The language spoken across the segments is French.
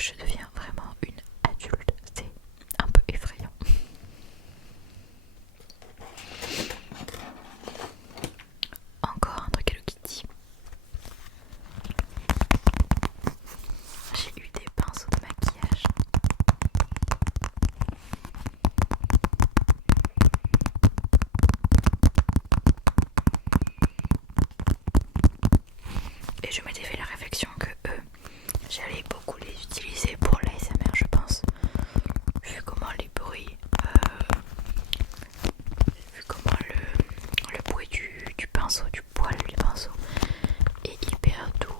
je deviens vraiment une adulte. C'est un peu effrayant. Encore un truc Hello Kitty. J'ai eu des pinceaux de maquillage. Et je m'étais fait la réflexion que j'allais beaucoup les utiliser pour l'ASMR, je pense. Vu comment les bruits, vu comment le bruit du pinceau, du poil du pinceau est hyper doux.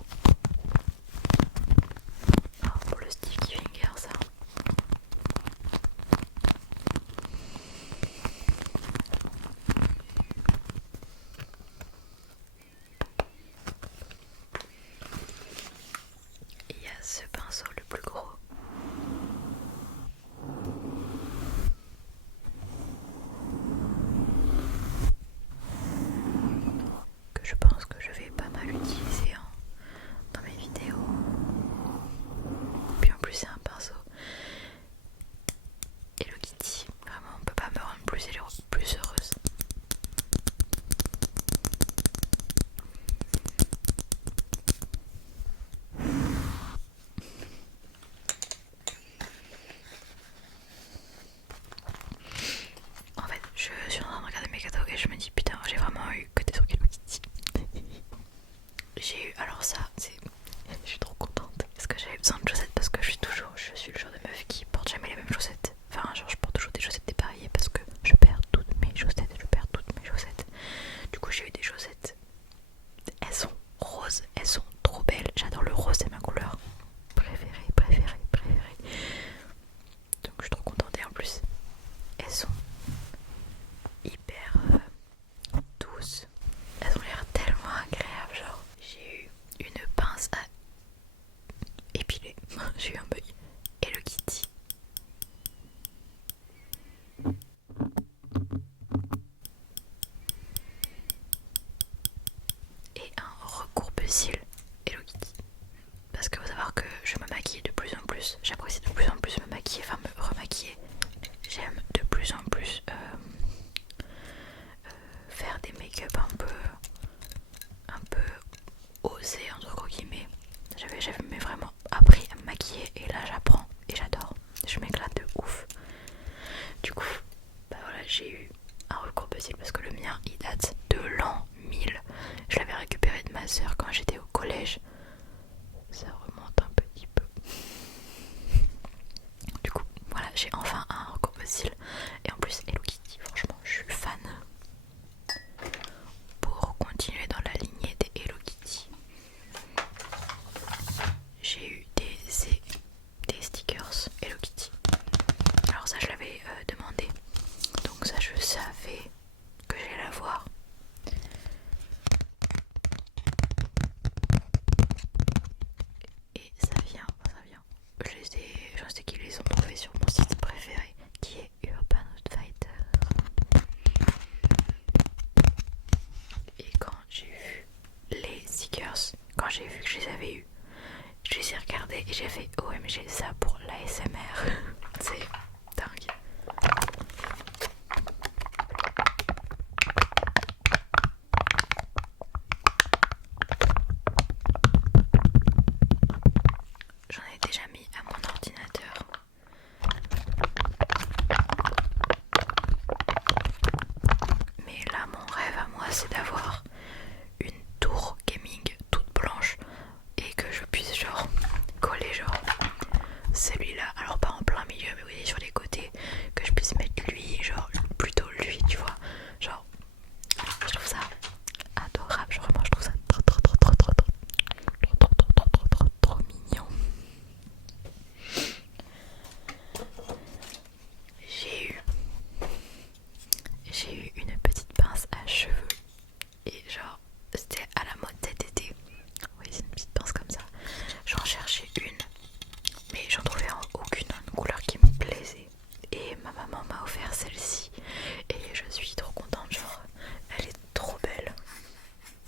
Oh, pour le sticky finger, ça. Et il y a ce pinceau le plus gros. Que je pense que je vais pas mal utiliser dans mes vidéos. Puis en plus c'est un pinceau Hello Kitty. Vraiment on peut pas me rendre plus heureuse. En fait je suis en train de regarder mes cadeaux et je me dis putain j'ai vraiment eu que des trucs Hello Kitty. J'ai eu, alors ça c'est, je suis trop contente parce que j'avais besoin de chaussettes parce que je suis le genre de meuf qui porte jamais les mêmes chaussettes. Enfin genre je porte toujours des chaussettes dépareillées parce que je perds toutes mes chaussettes. Du coup j'ai eu des chaussettes. Elles sont roses, elles sont trop belles. J'adore le rose, c'est ma couleur préférée. Donc je suis trop contente et en plus elles sont hyper douces. Elles ont l'air tellement agréables. Genre j'ai eu une pince à épiler. J'ai eu un bug. Hello Kitty. Et un recourbe-cils Hello Kitty. Parce que faut savoir que je me maquille de plus en plus. J'apprécie de plus en plus me maquiller, enfin me remaquiller. J'aime de plus en plus faire des make-up un peu osés entre guillemets. J'avais vraiment appris à me maquiller et là j'apprends et j'adore. Je m'éclate de ouf. Du coup, bah voilà, j'ai eu un recourbe-cils parce que le mien il date de l'an 1000. Je l'avais récupéré de ma soeur quand j'étais au collège. Ça remonte un petit peu. Du coup, voilà, j'ai enfin un recourbe-cils. Et en plus, Hello Kitty, franchement, je suis fan. Pour continuer dans la lignée des Hello Kitty, j'ai eu des stickers Hello Kitty. Alors ça, je l'avais demandé. Donc ça, je savais que j'allais l'avoir. Et ça vient. Je sais qu'ils les ont trouvés sur mon site préféré qui est Urban Outfitter. Et quand j'ai vu les stickers, quand j'ai vu que je les avais eus, je les ai regardés et j'ai fait OMG, ça pour l'ASMR. C'est dingue. J'en ai déjà mis à mon ordinateur. Mais là, mon rêve à moi, c'est d'avoir une tour gaming toute blanche et que je puisse genre coller genre celui-là, alors pas en plein milieu mais vous voyez sur les côtés, que je puisse mettre lui, genre plutôt lui, tu vois, genre je trouve ça adorable, genre vraiment je trouve ça trop mignon. J'ai eu une petite pince à cheveux et genre c'était à la mode cet été. Oui, c'est une petite pince comme ça. J'en cherchais une, mais j'en trouvais aucune couleur qui me plaisait. Et ma maman m'a offert celle-ci. Et je suis trop contente, genre elle est trop belle.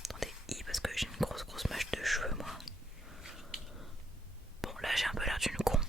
Attendez, parce que j'ai une grosse mèche de cheveux moi. Bon là j'ai un peu l'air d'une con.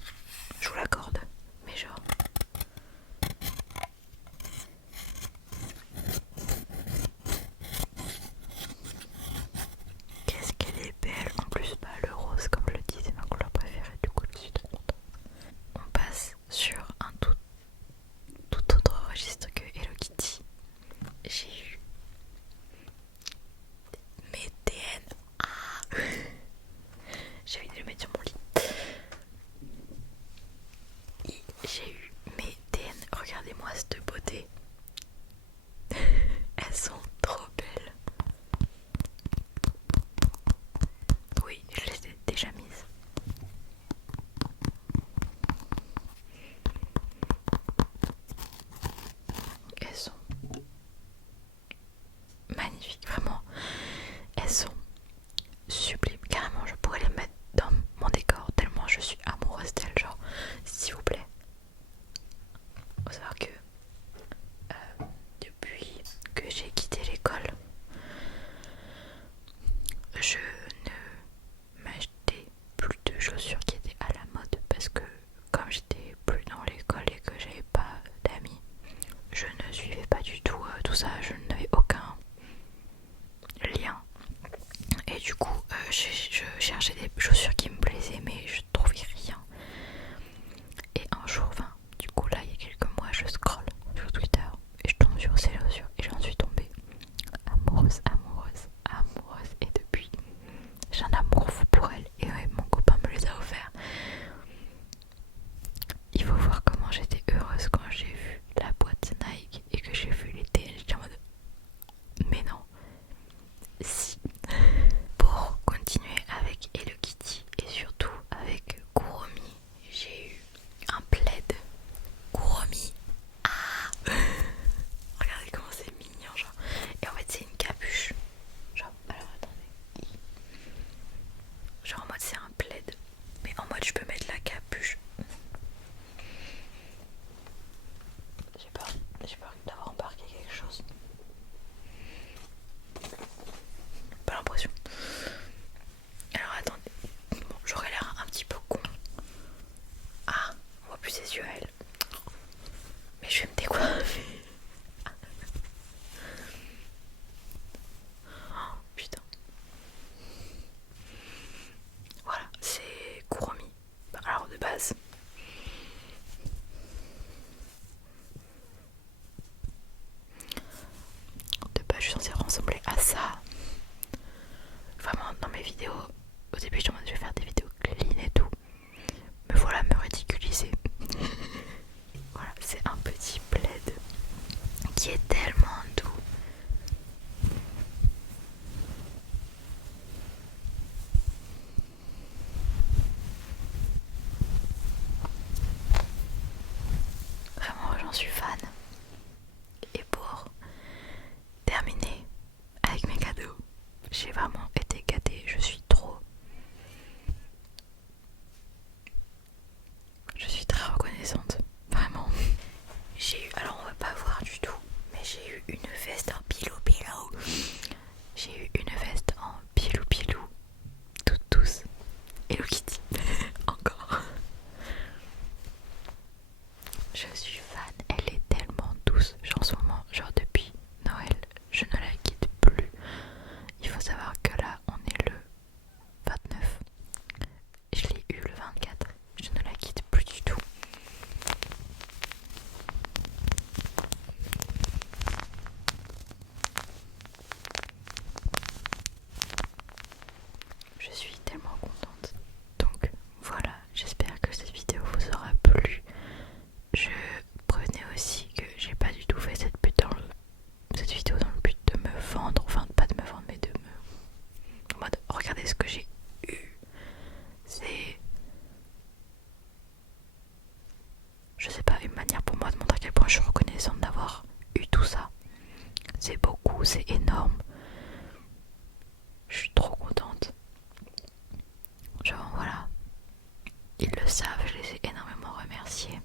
savent, je les ai énormément remerciés.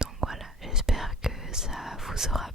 Donc voilà, j'espère que ça vous aura